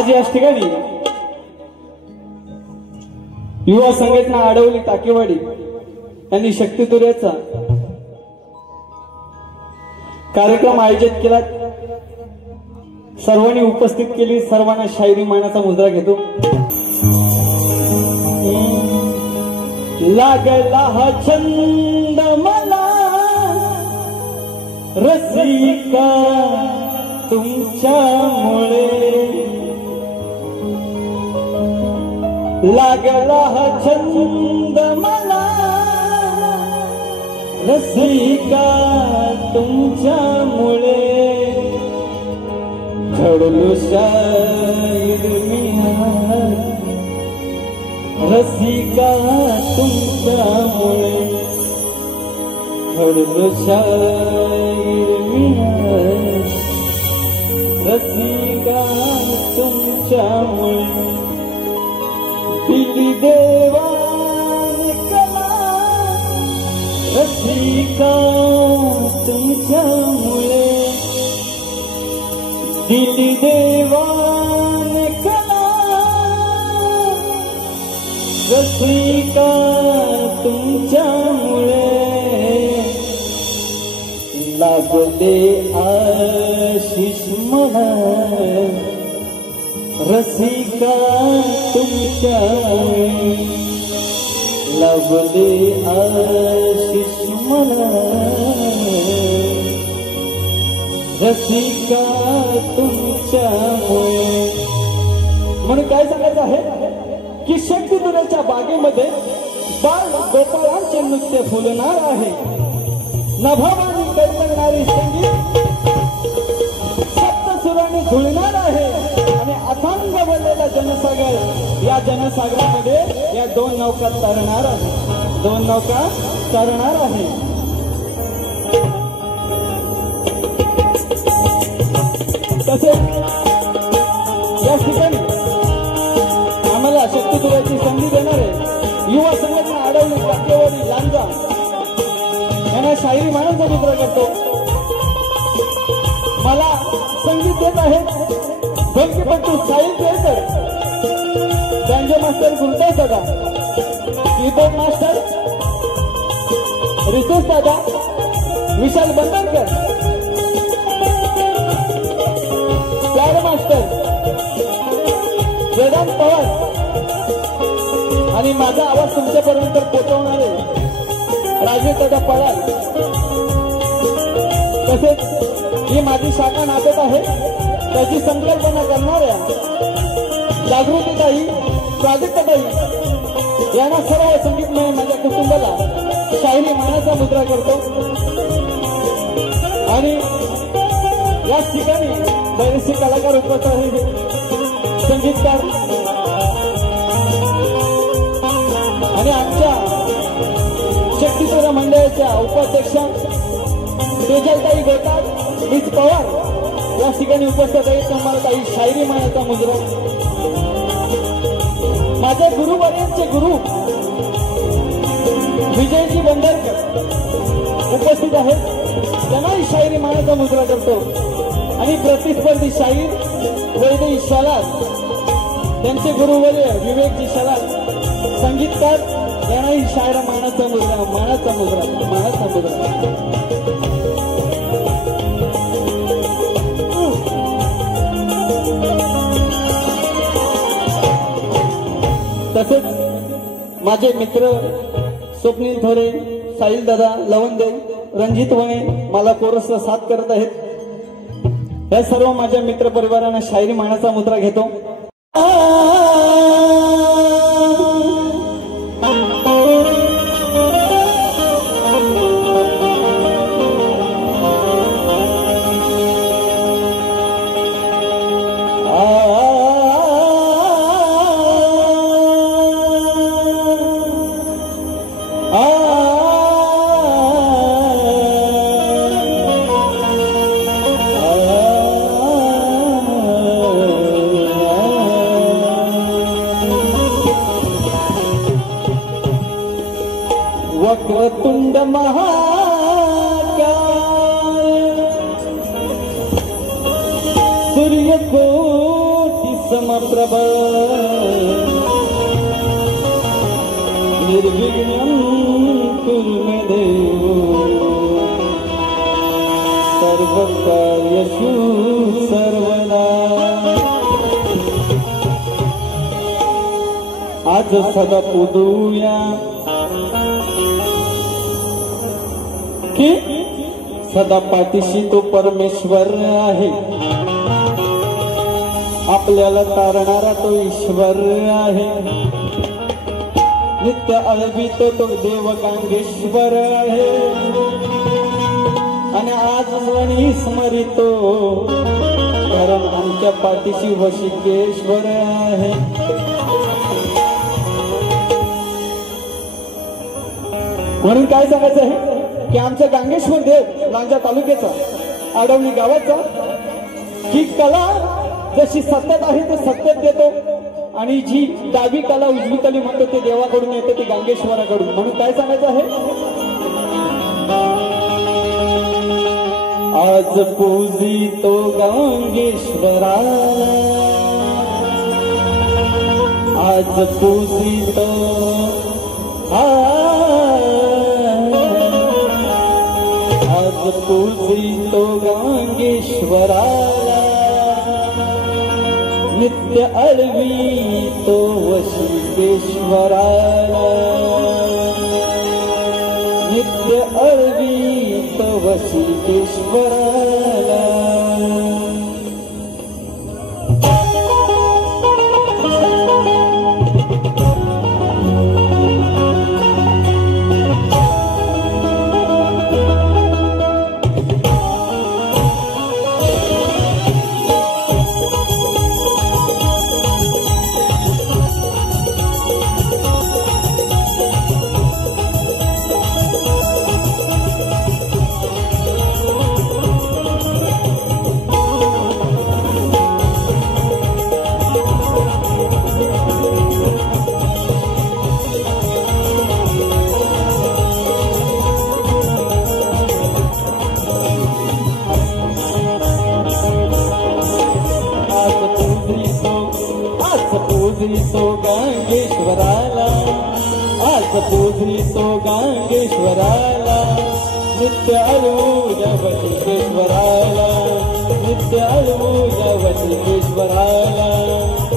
आज याच ठिकाणी युवा संघटना आडवली टाकेवाडी यांनी शक्तितुर्याचा कार्यक्रम आयोजित केला। सर्वांनी उपस्थित केली। सर्वांना शायरी मानाचा मुद्रा घेतो। लागला हा छंद मला रसिका तुमच्यामुळे, लागला हा छंद मला रसिका तुमच्यामुळे, घडलो शायर मी रसिका तुमच्यामुळे, घडलो शायर मी रसिका तुमच्यामुळे, दिली देवाने कला रसिका तुमच्यामुळे, दिली देवाने कला रसिका तुमच्यामुळे, लागले आशिष मला रसिका तुमच्यामुळे, लागले आशिष मला रसिका तुमच्यामुळे। म्हणून काय सांगायचं आहे की शक्तितुर्याच्या बागेमध्ये बाळ गोपाळांचे नृत्य फुलणार आहे। नभावानी कडकडणारी संगीत सप्तसुराने झुलणार आहे आणि अथांग भरलेला जनसागर, या जनसागरामध्ये या दोन नौका तरणार आहे, दोन नौका तरणार आहे। तसेच या ठिकाणी आम्हाला शक्तितुर्याची संधी देणारे युवा संघटना आडवली टाकेवाडी लांजा यांना शायरी मानाचा मुद्रा करतो। मला संगीत देत आहेत ढोलकीपट्टू साहिल केळकर, गांजे मास्टर गुलताई दादा, कीबोर्ड मास्टर रितेश दादा, विशाल बंडरकर, प्यार मास्टर वेदांत पवार आणि माझा आवाज तुमच्यापर्यंत पोहोचवणारे राजेश दादा पवार। तसेच ही माझी शाखा नाटक आहे, त्याची संकल्पना करणाऱ्या जागृतीताई, प्राजक्ताताई यांना सर्व संगीतमय माझ्या कुटुंबाला शायरी मानाचा मुद्रा करतो। आणि याच ठिकाणी बरेचसे कलाकार उपस्थित आहेत, संगीतकार आणि आमच्या शक्तितुर्या मंडळाच्या उपाध्यक्षा तेजलताई गोटाळ, मिस पवार या ठिकाणी उपस्थित आहेत। तुम्हाला काही शायरी मानाचा मुद्रा। माझ्या गुरुवर्यांचे गुरु विजयजी बंदरकर उपस्थित आहेत, त्यांनाही शायरी मानाचा मुद्रा करतो। आणि प्रतिस्पर्धी शाहीर वैदेही शलाल, त्यांचे गुरुवर्य विवेकजी शलाल, संगीतकार यांनाही शायर मानाचा मुद्रा, मानाचा मुद्रा, मानाचा मुद्रा। तसेच माझे मित्र स्वप्नील थोरे, साहिल दादा, लवण देव, रणजित वणे मला कोरसला साथ करत आहेत। या सर्व माझ्या मित्र परिवारांना शायरी मानाचा मुद्रा घेतो। वक्रतुंड महाकाय सूर्यकोटि समप्रभ निर्विघ्नं कुरु मे देव सर्वकार्येषु सर्वदा। आज सदा पुजूया की सदा पाठीशी तो परमेश्वर आहे, आपल्याला तारणारा तो ईश्वर आहे, नित्य अळवितो तो देव गांगेश्वर आहे, आणि आज स्वनी स्मरितो कारण आमच्या पाठीशी वशिकेश्वर आहे। म्हणून काय सांगायचं आहे की आमच्या गांगेश्वर देव लांजा तालुक्याचा आडवणी गावाचा ही कला जशी सत्यात आहे ते सत्यात देतो, आणि जी डावी कला उजवी कली म्हणतो ते देवाकडून येते, ते गांगेश्वराकडून। म्हणून काय सांगायचं आहे, आज पूजितो गांगेश्वराला, आज पूजितो आज पूजितो गांगेश्वराला, नित्य अळवितो वशिकेश्वराला, नित्य अळवितो वशिकेश्वराला। पूजितो गांगेश्वराला, आज पूजितो गांगेश्वराला, नित्य अळवूया वशिकेश्वराला, नित्य अळवूया वशिकेश्वराला,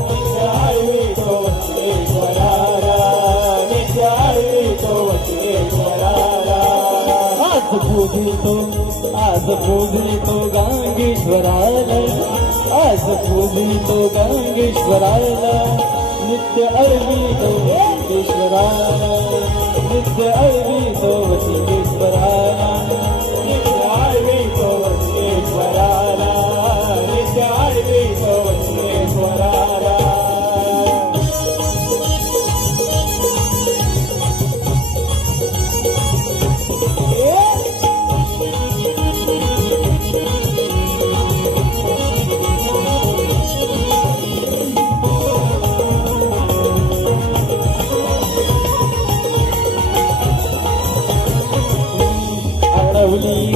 नित्य अळवितो वशिकेश्वराला, नित्य अळवितो वशिकेश्वराला। आज पूजितो गांगेश्वराला, आज पूजितो गांगेश्वराला, नित्य अळवितो वशिकेश्वराला, नित्य अळवितो वशिकेश्वराला, नित्य अळवितो वशिकेश्वराला, नित्य अळवितो वशिकेश्वराला।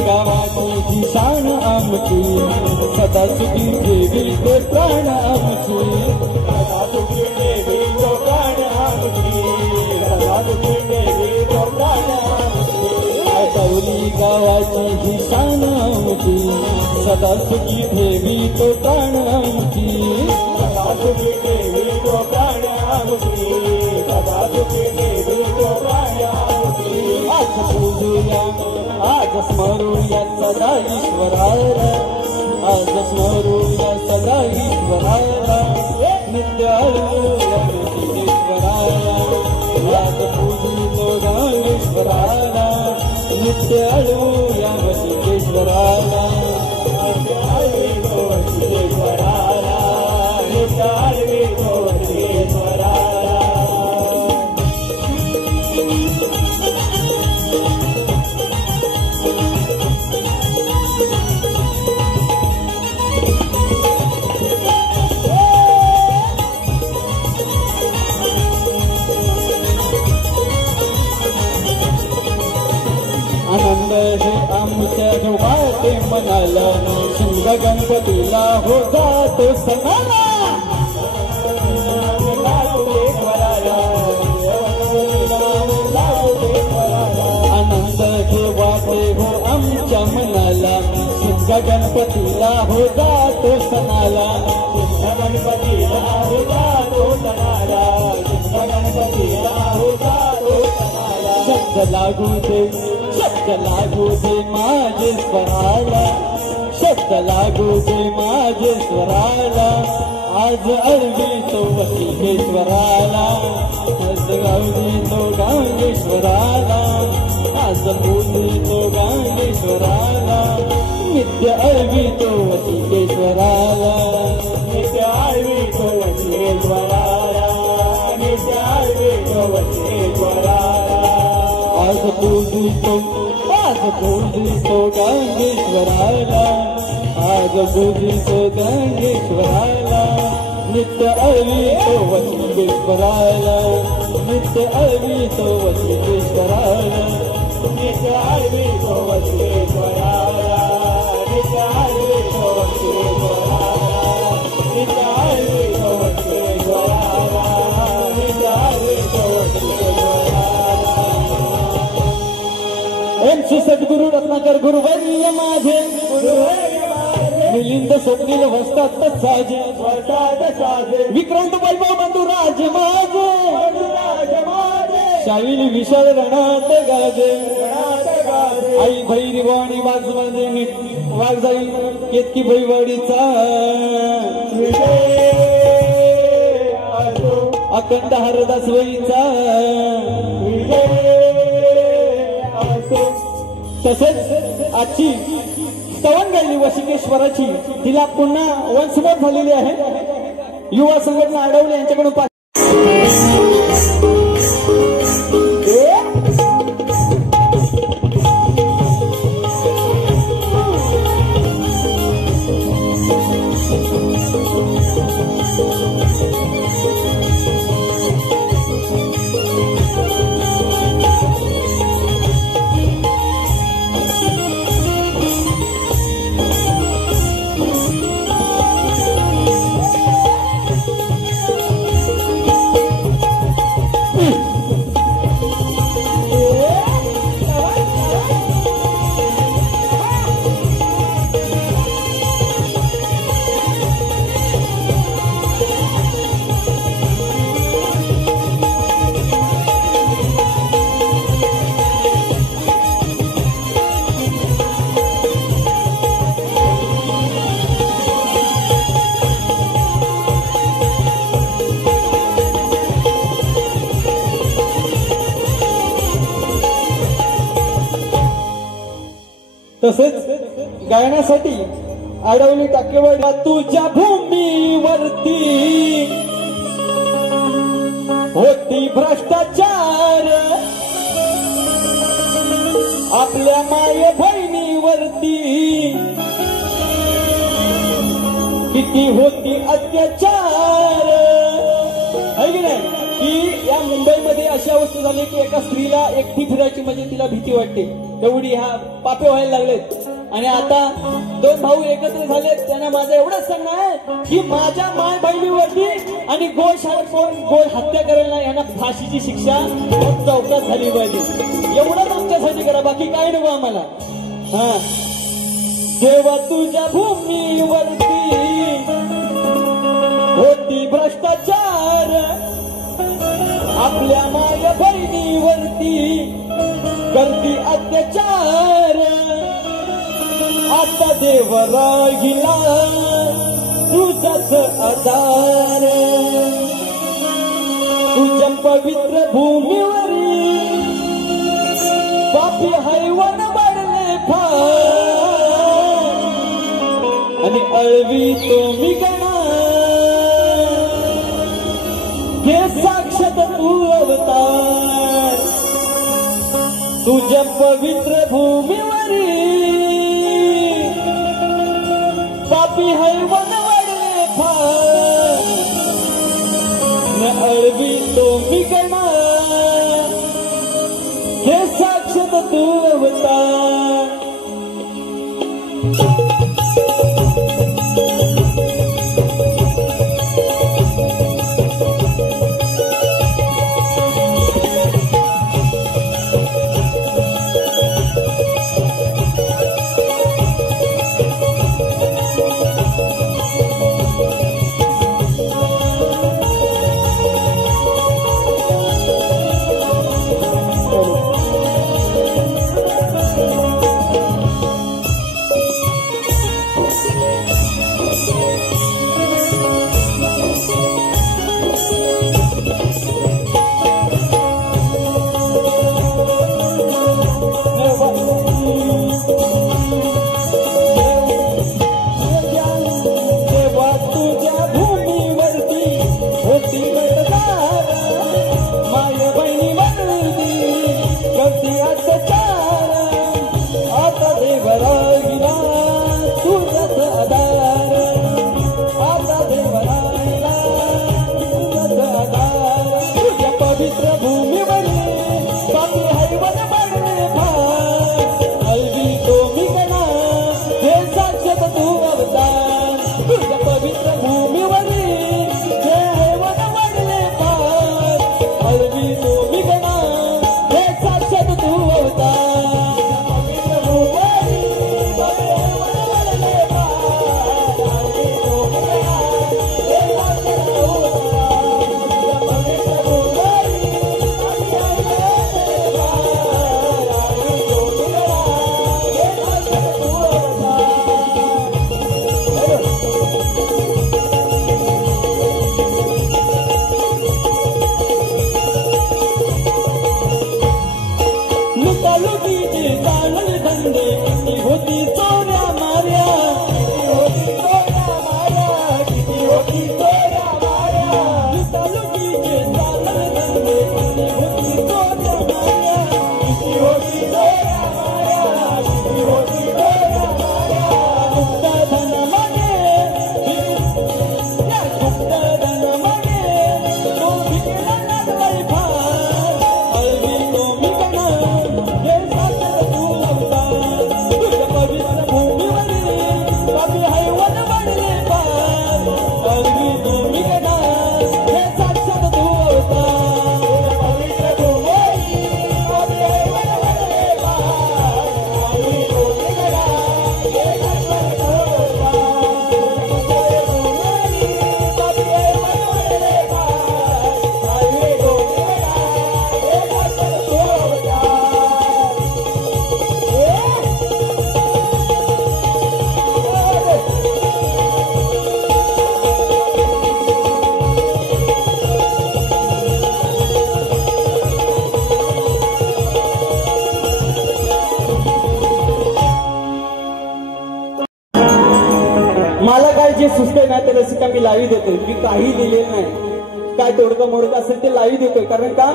गावाची शान आमची, सदा सुखी ठेवी ते प्राण आमची, सदा सुखी ठेवी तो प्राण आमची, सदा सुखी ठेवी तो प्राण आमची। आटवली गावाची ही शान आमची, सदा सुखी ठेवी तो प्राण आमची, सदा सुखी ठेवी तो प्राण आमची, सदा सुखी ठेवी तो प्राण आमची। आज पूजूया आज स्मरूया सदा ईश्वराला, आज स्मरूया सदा ईश्वराला, नित्य अळवूया वशिकेश्वराला, आज पूजितो गांगेश्वराला, नित्य अळवूया वशिकेश्वराला, नित्य अळवितो वशिकेश्वराला, नित्य अळवितो वशिकेश्वराला। आनंद हे आमच्या जोगाते मनाला, शिंग गणपतीला हो जातो सणाला, गणपतीला हो जातो सणाला, कृष्ण गणपतीला हो जातो सणाला, कृष्ण गणपतीला हो जातो सणाला. शब्द लागू दे, शब्द लागू दे माझे स्वराला, शब्द लागू दे माझे स्वराला. आज अळवितो वसिकेश्वराला, आज गावतो गांगेश्वराला, आज पूजितो गांगेश्वराला. नित्य अळवितो वसिकेश्वराला, नित्य आळवितो वसिकेश्वराला, नित्य आळवितो वसिकेश्वराला. आज पूजितो गांगेश्वराला, आज पूजितो गांगेश्वराला. नित्य अळवितो वसिकेश्वराला, नित्य अळवितो वसिकेश्वराला, नित्य आळवितो वसिकेश्वराला, नित्य आळवितो वसिकेश्वराला, नित्य आळवितो वसिकेश्वराला, नित्य आळवितो वसिकेश्वराला. ओम श्री सद्गुरु रत्नाकर गुरुवर्य माझे, गुरुवर्य माझे, मिलिंद स्वप्नील वसतात साजे, वसतात साजे, विक्रांत वैभव बंधू राज माझे, राज माझे, शावील विशाल रणात गाजे. गणात गाजे, आई भैरवाणी वाज माझे वाघ जाईल केतकी भैवाडीचा, विजय असो, अखंड हरदास वईचा. विजय असो. तसेच आजची स्तवन गायली वसिकेश्वराची, तिला पुन्हा वंशमोर झालेली आहे. युवा संघटना अडवले यांच्याकडून तसेच गायनासाठी अडवली टाकेवाडी. तुझ्या भूमीवरती होती भ्रष्टाचार, आपल्या माय बहिणीवरती किती होती अत्याचार. आहे की नाही? की या मुंबईमध्ये अशी अवस्था झाली की एका स्त्रीला एकटी फिरायची म्हणजे तिला भीती वाटते, एवढी ह्या पापे व्हायला लागलेत. आणि आता दोन भाऊ एकत्र झालेत. त्यांना माझं एवढंच सांगणं आहे की माझ्या माय बहिणीवरती आणि गोळ हत्या करायला यांना फाशीची शिक्षा चौकात झाली पाहिजे. एवढंच आमच्यासाठी करा, बाकी काय नको आम्हाला. हा, जेव्हा तुझ्या भूमीवरती होती भ्रष्टाचार, आपल्या माय बहिणीवरती करती अत्याचार. आता देव राहिला तुझाच आधार, तुझ्या पवित्र भूमीवरी पापी हैवान वाढले फार. आणि अळवी तो मी गणा हे साक्षात तू अवतार. तुझ्या पवित्र भूमीवरी पापी हैवान वाढले फार. न अळवी तो मी गणा हे साक्षात तू अवतार. मला काय जे सुचतंय ना ते रसिका मी लावी देतोय. मी काही लिहिलेलं नाही. काय तोडकं मोडकं असेल ते लावी देतोय. कारण का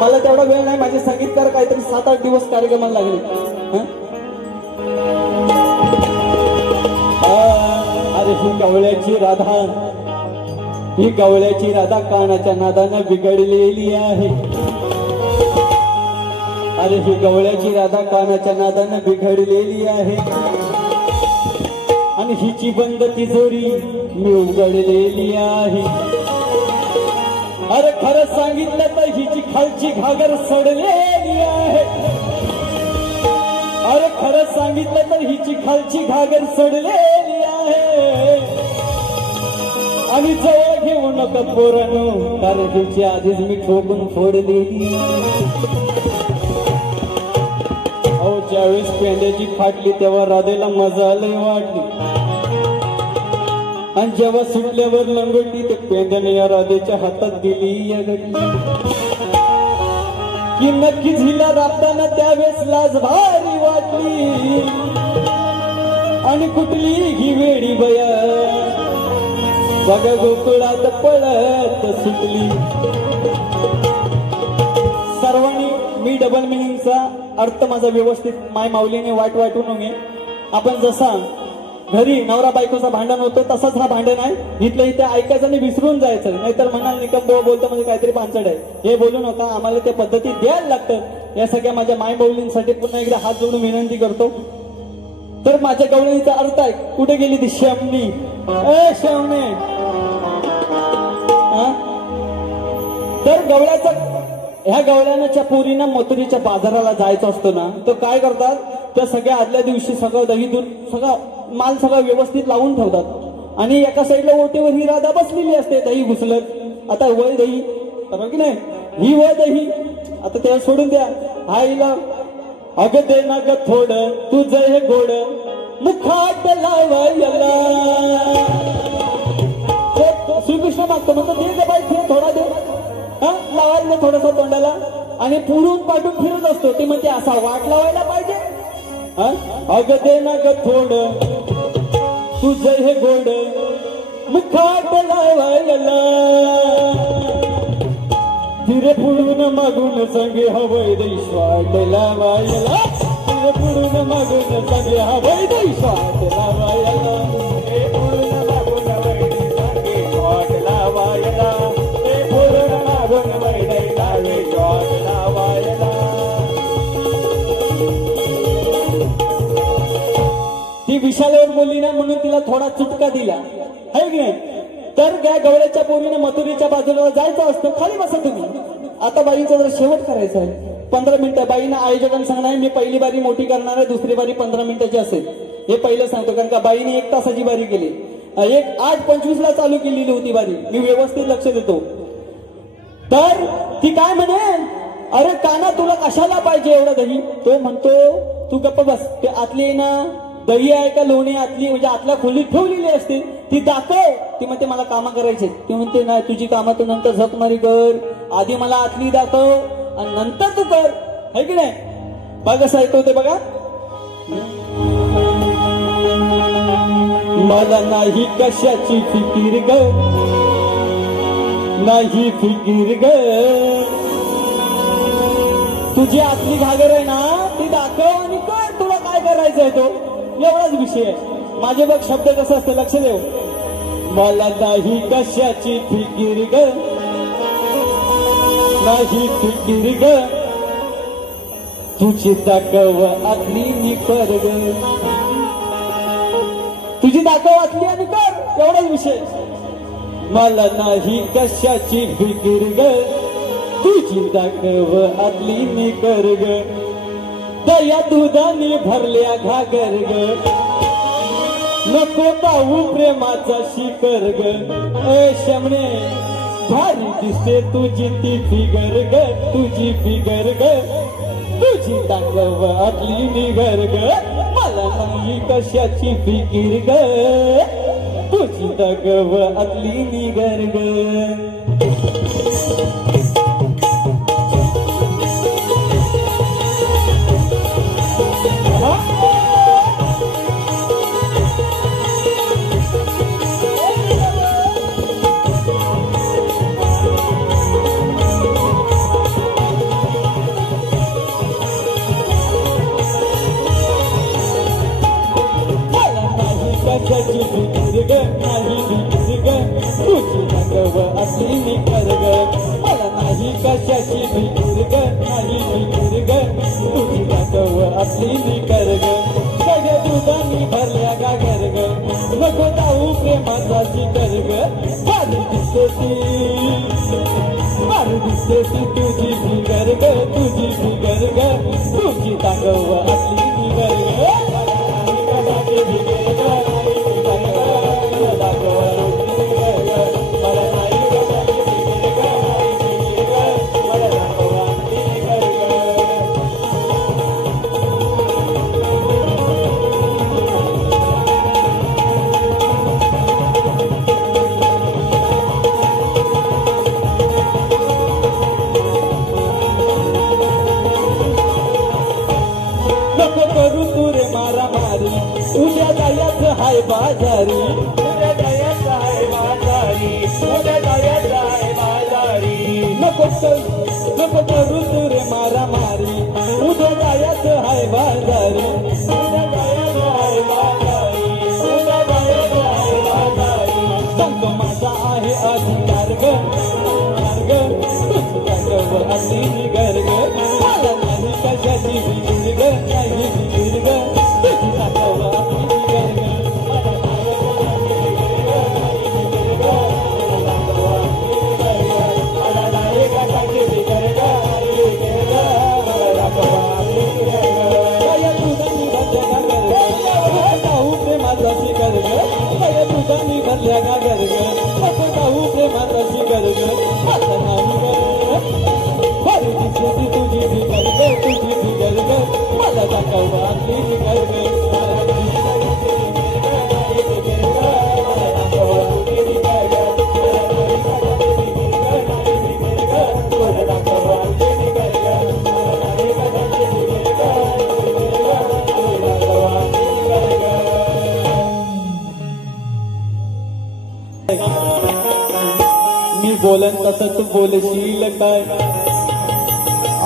मला तेवढा वेळ नाही. माझे संगीतकार काहीतरी 7-8 दिवस कार्यक्रमाला लागले. अरे ही गवळ्याची राधा, ही गवळ्याची राधा कानाच्या नादानं बिघडलेली आहे. अरे ही गवळ्याची राधा कानाच्या नादानं बिघडलेली आहे. आणि हिची बंद तिजोरी मी उघडलेली आहे. अरे खरं सांगितलं तर हिची खालची घागर सडलेली आहे. अरे खरं सांगितलं तर हिची खालची घागर सडलेली आहे. आणि जवळ घेऊ नका पोरांनो, कारण हिची आधीच मी ठोकून फोडलेली. अहो ज्यावेळेस पेंड्याची फाटली तेव्हा राधेला मजा लय वाटली. आणि जेव्हा सुटल्यावर लंगोटी ते पेंड्याने या राधेच्या हातात दिली या घडी. की नक्कीच हिला राबताना त्यावेळेस लाज भारी वाटली. आणि कुठली ही वेडी बया बघा गोकुळात पळत सुटली. सर्वांनी मी डबल मिनिंगचा अर्थ माझा व्यवस्थित माय माऊलीने वाटू नये. आपण जसा घरी नवरा बायकोचं भांडण होतं तसंच हा भांडण आहे. इथलं इथे ऐकायचं आणि विसरून जायचं. नाहीतर म्हणाल निकम बोलतो म्हणजे काहीतरी पांचड आहे. हे बोलू नका. आम्हाला त्या पद्धती द्यायला लागतं. या सगळ्या माझ्या माय माऊलींसाठी पुन्हा एकदा हात जोडून विनंती करतो. तर माझ्या गवळणीचा अर्थ आहे. कुठे गेली ती शमनी? शमने. तर गवळ्याचा ह्या गवळ्याच्या पोरीनं मथुरेच्या बाजाराला जायचं असतो ना, तर काय करतात त्या सगळ्या आदल्या दिवशी सगळं दही दूध सगळं माल सगळं व्यवस्थित लावून ठेवतात. आणि एका साईडला ओटेवर ही राधा बसलेली असते दही घुसलत. आता वय दही बरोबर की नाही, ही वय दही. आता त्याला सोडून द्या. आईला अग दे ना ग थोडं तुझं हे गोड मुखात लावायला. श्रीकृष्ण मागतो म्हणतो दे ग बाई दे थोडा दे. लावायला थोडस तोंडाला. आणि पुरून पाठून फिरत असतो. ते म्हणते असा वाट लावायला पाहिजे. अग दे ना ग थोडं तुझं हे गोड मुखात लावायला. फिरे पुढून मागून संगे हवय दैश्वाट लावायला. फिरे पुढून मागून संगे हवय दैश्वाट लावायला. हे पुढून मागून हवय संगे श्वाट लावायला. हे पुढून मागून हवय दैश्वाट लावायला. ती विशालवर बोलली ना म्हणून तिला थोडा चुटका दिला आहे की नाही. तर त्या गवळ्याच्या पोरीने मथुरेच्या बाजूला जायचं असतं. खाली बसा तुम्ही. आता बाईचा जर शेवट करायचा आहे. 15 मिनिटं बाईनं आयोजकांना सांगणार मी पहिली बारी मोठी करणार आहे, दुसरी बारी 15 मिनिटाची असेल. हे पहिलं सांगतो. कारण का बाईने 1 तासाची बारी केली. 8:25 चालू केलेली होती बारी. मी व्यवस्थित लक्ष देतो. तर ती काय म्हणे, अरे काना तुला कशाला पाहिजे एवढं दही. तो म्हणतो तू गप्प बस. ते आतली ना दही आहे का लोणी आतली म्हणजे आतल्या खोलीत ठेवलेली असते ती दाखव. ती म्हणते मला कामं करायचे. ती म्हणते नाही तुझी कामं तू नंतर झकमारी कर. आधी मला आतली दाखव आणि नंतर तू कर. है की नाही. बघ कसं ऐकतो ते बघा. मला नाही कशाची फिकीर ग, नाही फिकीर ग. तुझी आतली घागर आहे ना ती दाखव आणि कर. तुला काय करायचंय तो एवढाच विषय आहे. माझे बघ शब्द कसं असते लक्ष देऊ. मला नाही कशाची फिकीर ग, नाही फिकीर ग. तुझी दाखव आतली नि कर ग. तुझी दाखव आतली आणि कर एवढाच विषय. मला नाही कशाची फिकीर ग, तुझी दाखव आतली नि कर ग. दया दुधाने भरल्या घागर ग, नको पाहू प्रेमाचा शिकर ग. शमने भारी दिसते तुझी ती फिगर ग, तुझी फिगर ग. तुझी दाखव आतली निगर ग. मला नाही कशाची फिकीर ग, तुझी दाखव आतली निगर ग. जाऊ प्रेमाचा शिकर ग भारी दिसते तुझी फिगर ग तुझी फिगर ग तुझी दाखव आपली फिगर उद्या जायचं हाय बाजारी उद्या जायचं हाय बाजारी उद्या जायचं हाय बाजारी नको करू तू रे मारा मारी उद्या जायचं हाय बाजारी उद्या जायचं हाय बाजारी उद्या जायचं हाय बाजारी संग माझा आहे अधिकार ग असली घर ग मला नाही कशाची विहीर ग नाही विहीर ग तुझी दाखव भरल्या का गर्ग नको जाऊ प्रेमाची गर्ग आता नाही बरी दिसती तुझी फिगर ग तुझी फिगर ग मला दाखव आपली फिगर ग मी बोलन तसं तू बोलशील काय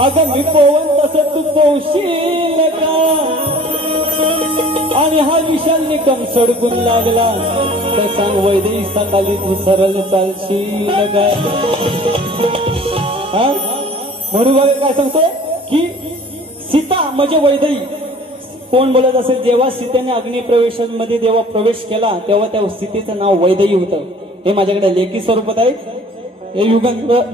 अगं मी बोवन तसं तू बोलशील का आणि हा विशाल निकम सडकून लागला तर सांग वैदेही सकाळी तू सरळ चालशील काय हा म्हणून बघा काय सांगतोय की सीता म्हणजे वैदेही कोण बोलत असेल जेव्हा सीतेने अग्निप्रवेशामध्ये जेव्हा प्रवेश केला तेव्हा त्या सीतेचं नाव वैदेही होतं हे माझ्याकडे लेखी स्वरूपात आहे हे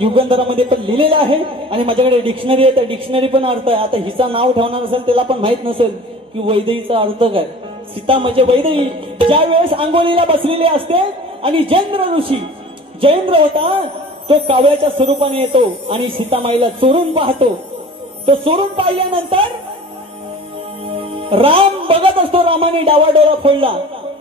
युगंधरामध्ये पण लिहिलेलं आहे आणि माझ्याकडे डिक्शनरी आहे त्या डिक्शनरी पण अर्थ आहे आता हिचा नाव ठेवणार असेल त्याला पण माहित नसेल की वैदेहीचा अर्थ काय सीता म्हणजे वैदेही ज्या वेळेस आंघोळीला बसलेले असते आणि जैंद्र ऋषी जैंद्र होता तो कावळ्याच्या स्वरूपाने येतो आणि सीतामाईला चोरून पाहतो तो चोरून पाहिल्यानंतर राम बघत असतो रामाने डावा डोळा फोडला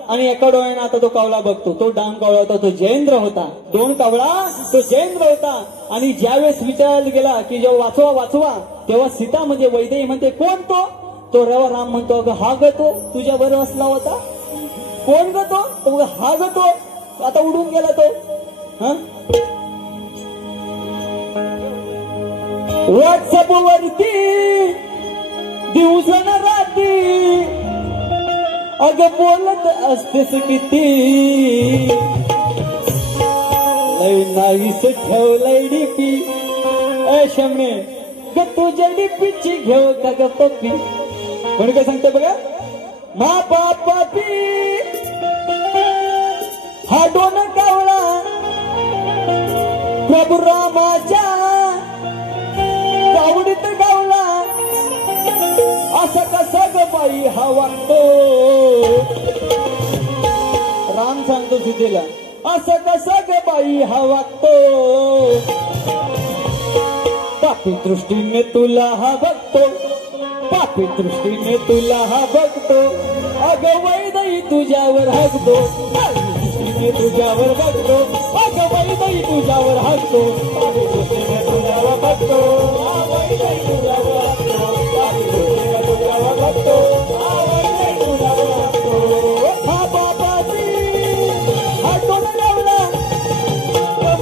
आणि एका डोळ्याने आता तो कावळा बघतो तो डाम कावळा होता तो जैंद्र होता दोन कावळा तो जैंद्र होता आणि ज्यावेळेस विचारला गेला की जेव्हा वाचवा तेव्हा सीता म्हणजे वैदेही म्हणते कोण तो रेवा राम म्हणतो अगं हा ग तो तुझ्या बरोबर असला होता कोण ग तो हा ग तो आता उडून गेला तो हा व्हॉट्सअप वरती दिवसन रात्री अगं बोलत असतेस किती लय नाहीस ठेवलंय डीपी शमने ग तुझ्या डीपीची घेऊ का ग पप्पी कोणी काय सांगते बघा मा पापी हा दोन कावळा प्रभू रामाच्या कावडीत गावला असं कसा ग बाई हा वाटतो राम सांगतो सीतेला असं कसा ग बाई हा वाटतो पापी दृष्टीने तुला हा बघतो पापी दृष्टीने तुला हा बघतो अगं वैदेही तुझ्यावर हसतो दृष्टीने तुझ्यावर बघतो अगं वैदेही तुझ्यावर हसतो पापी दृष्टीने तुझ्यावर बघतो वैदेही तुझ्यावर हसतो पापी दृष्टीने तुझ्यावर बघतो वैदेही तुझ्यावर हसतो हा बाबाजी हा कोण गावला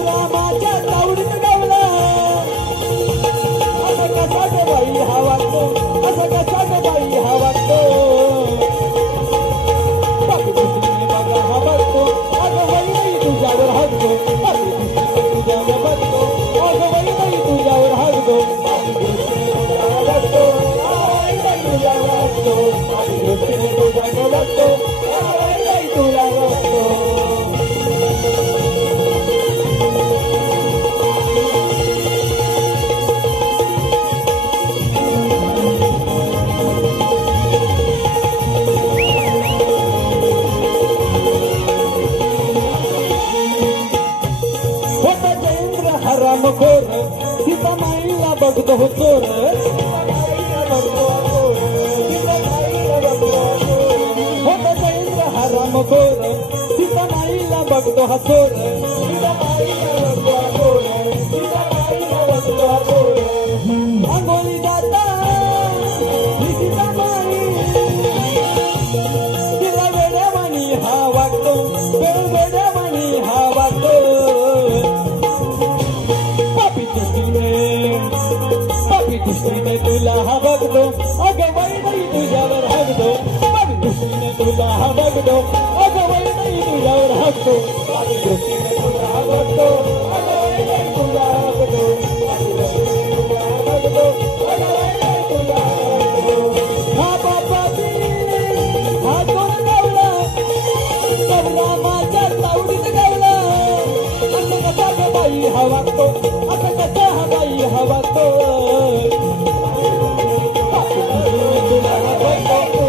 रामाच्या तावडीत गावला असं कसा ग बाई हा वाटतो असं कसा ग बाई हा वाटतो पापी दृष्टीने बघा हा बघतो अगं वैदेही तुझ्यावर हसतो पापी दृष्टीने तुझ्यावर बघतो हरामखोर सीतामाईला बघतो हो चोर हो गजेंद्र हरामखोर सीतामाईला बघतो हा चोर आंघोळी जाता ही सीतामाई तिला वेड्यावाणी हा वाटतो वेड्यावाणी हा वाटतो पापी दृष्टीने तुला हा बघतो अगं वैदाई तुझ्यावर हगतो पापी दृष्टीने तुला हा बघतो अगं वैदाई तुझ्यावर हगतो पापी दृष्टीने तुला हा बघतो अगं वैदाई तुला हगतो हा बापाची हा कोण गावला कवला माझ्या तावडीत गावला असं कसा ग बाई हा वागतो असं कसा हा बाई हा वागतो तुला हा बघतो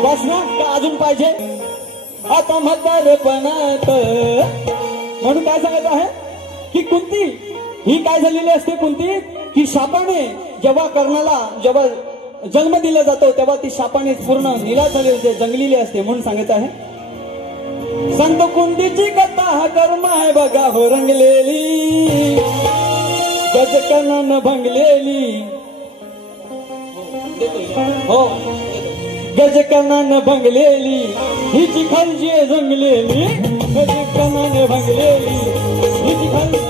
बस ना का अजून पाहिजे आता म्हातारपणात म्हणून काय सांगत आहे की कुंती ही काय झालेली असते कुंती की शापाने जेव्हा कर्णाला जेव्हा जन्म दिला जातो तेव्हा ती शापाने पूर्ण निला झालेली असते जंगलेली असते म्हणून सांगत आहे संत कुंतीची कथा हा कर्म आहे बघा हो रंगलेली गजकर्णानं भंगलेली हो गजकर्णानं भंगलेली हिची खालची जंगलेली गजकर्णानं भंगलेली हिची खालची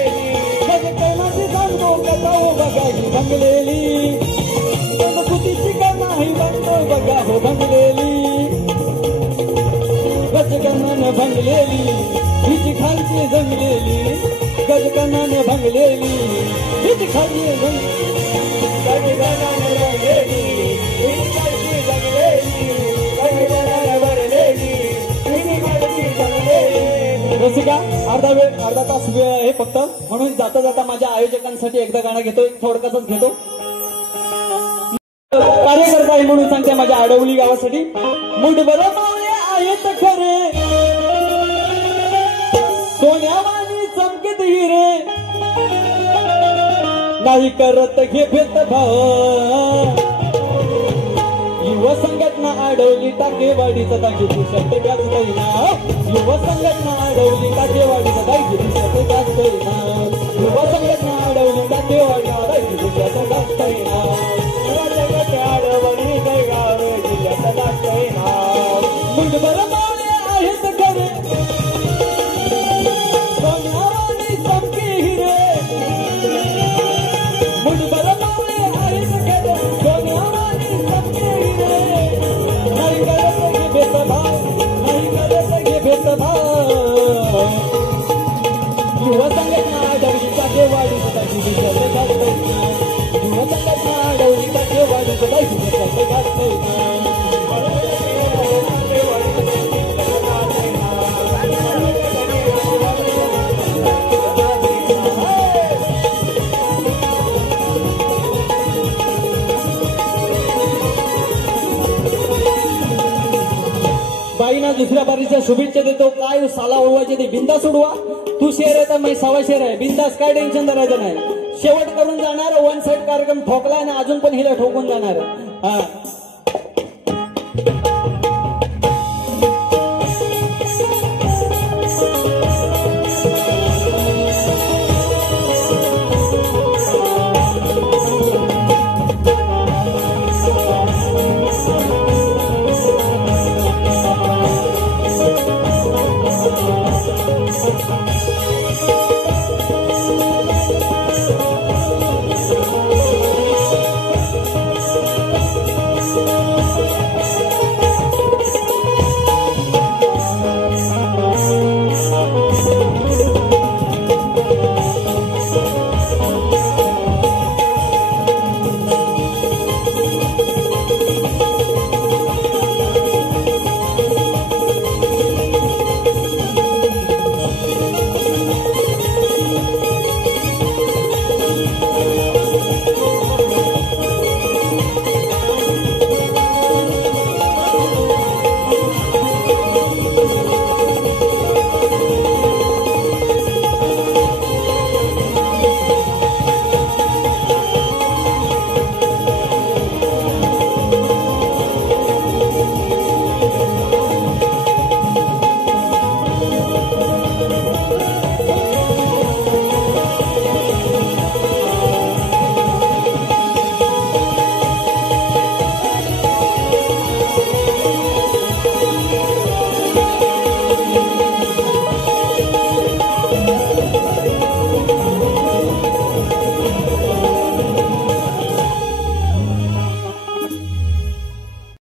गजकर्णाची सांगतो कथा हो बघा ही भंगलेली कुतीची कथा ही बघतो बघा हो भंगलेली गजकर्णानं भंगलेली हिची खालची जंगलेली गजकर्णानं भंगलेली हिची खालची रसिका अर्धा तास वेळ आहे फक्त म्हणून जाता जाता माझ्या आयोजकांसाठी एकदा गाणं घेतो थोडकसच घेतो कार्यकर्ता आहे म्हणून सांगते माझ्या आडवली गावासाठी मुठभर मावळे आहेत खरे सोन्यावानी चमकीत हिरे नाही करत घे भेदभाव युवा संघटना अडवली टाकेवाडीचा दाखी शब्द गाजतोय ना युवा संघटना अडवली टाकेवाडीचा दाखी शब्द गाजतोय ना युवा संघटना अडवली टाकेवाडीचा दाखी शब्द गाजतोय ना युवा संघटना अडवली गाव जिल्ह्याचा गाजतोय ना मुठभर मावळे आहेत खरे सोन्यावानी चमकी हिरे मुठभर मावळे आहेत खरे सोन्यावानी चमकी हिरे नाही करत घे भेदभाव नाही करत घे भेदभाव युवा संघटना अडवली टाकेवाडीचा दाखी शब्द गाजतोय ना युवा संघटना अडवली टाकेवाडीचा दाखी शब्द गाजतोय ना बाईना दुसऱ्या बारीच्या शुभेच्छा देतो काय साला ओळवायचे ते बिंदास उडवा तू शेर आहे तर मी सवा शेर आहे बिंदास काय टेन्शन धरायचं नाही शेवट करून जाणार वन साइड कार्यक्रम ठोकलाय ना अजून पण हिला ठोकून जाणार हा